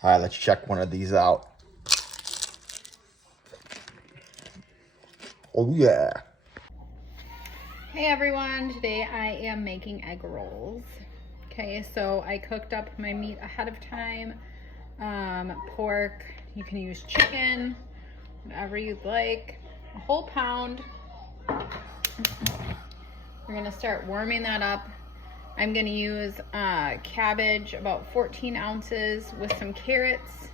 All right, let's check one of these out. Oh yeah. Hey everyone, today I am making egg rolls. Okay, so I cooked up my meat ahead of time. Pork, you can use chicken, whatever you'd like. A whole pound. We're gonna start warming that up. I'm gonna use cabbage, about 14 ounces with some carrots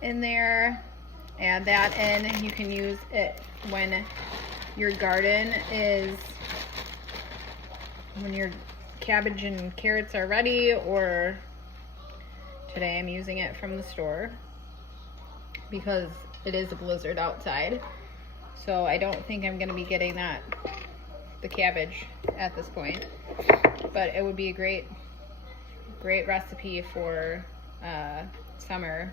in there. Add that in. You can use it when your garden is, when your cabbage and carrots are ready, or today I'm using it from the store because it is a blizzard outside. So I don't think I'm gonna be getting the cabbage at this point, but it would be a great recipe for summer.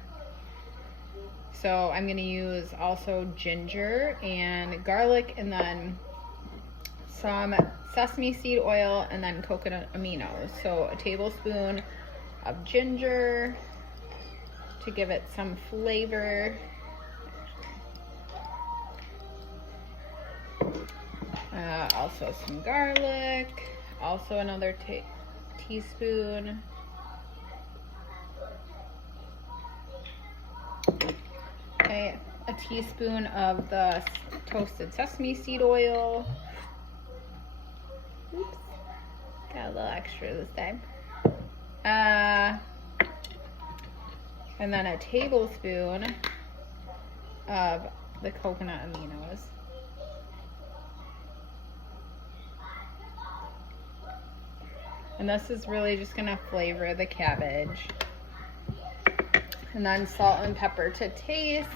So I'm gonna use also ginger and garlic, and then some sesame seed oil, and then coconut aminos. So a tablespoon of ginger to give it some flavor. Also some garlic, also another teaspoon. Okay, a teaspoon of the toasted sesame seed oil. Oops, got a little extra this time. And then a tablespoon of the coconut aminos. And this is really just gonna flavor the cabbage. And then salt and pepper to taste.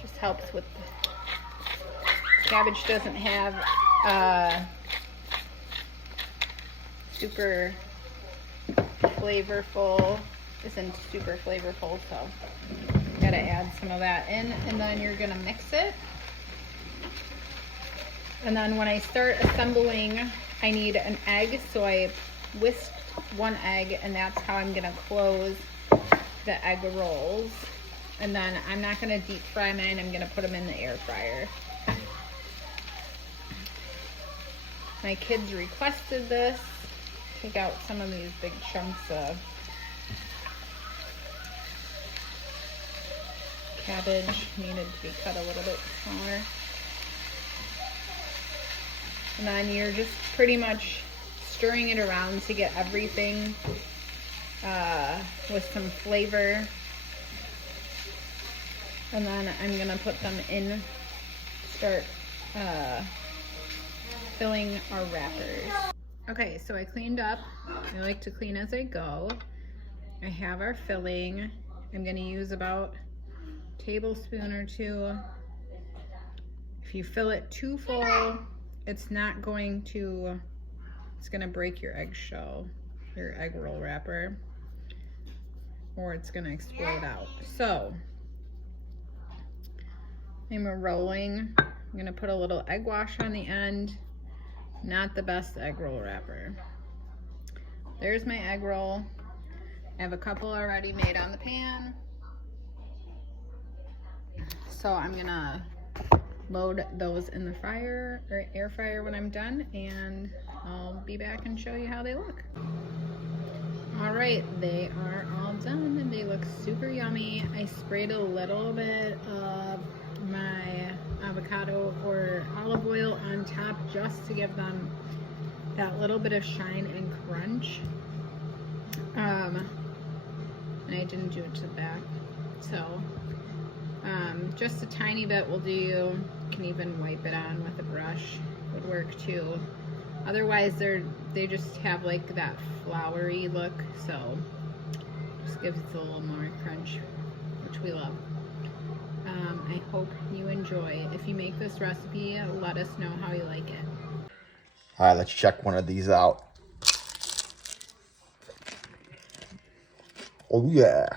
Just helps with cabbage doesn't have super flavorful, isn't super flavorful, so gotta add some of that in, and then you're gonna mix it. And then when I start assembling, I need an egg, so I whisked one egg, and that's how I'm gonna close the egg rolls. And then I'm not gonna deep fry mine, I'm gonna put them in the air fryer. My kids requested this. Take out some of these big chunks of cabbage, needed to be cut a little bit smaller. And then you're just pretty much stirring it around to get everything with some flavor. And then I'm gonna put them in, start filling our wrappers. Okay, so I cleaned up. I like to clean as I go. I have our filling. I'm gonna use about a tablespoon or two. If you fill it too full, it's gonna break your eggshell, your egg roll wrapper, or it's gonna explode out. So I'm rolling. I'm gonna put a little egg wash on the end. Not the best egg roll wrapper. There's my egg roll. I have a couple already made on the pan. So I'm gonna load those in the fryer or air fryer when I'm done, and I'll be back and show you how they look. All right, they are all done. They look super yummy. I sprayed a little bit of my avocado or olive oil on top just to give them that little bit of shine and crunch. And I didn't do it to the back, so just a tiny bit will do. You can even wipe it on with a brush, would work too. Otherwise they just have like that floury look, so just gives it a little more crunch, which we love. I hope you enjoy. If you make this recipe, let us know how you like it. All right, let's check one of these out. Oh yeah.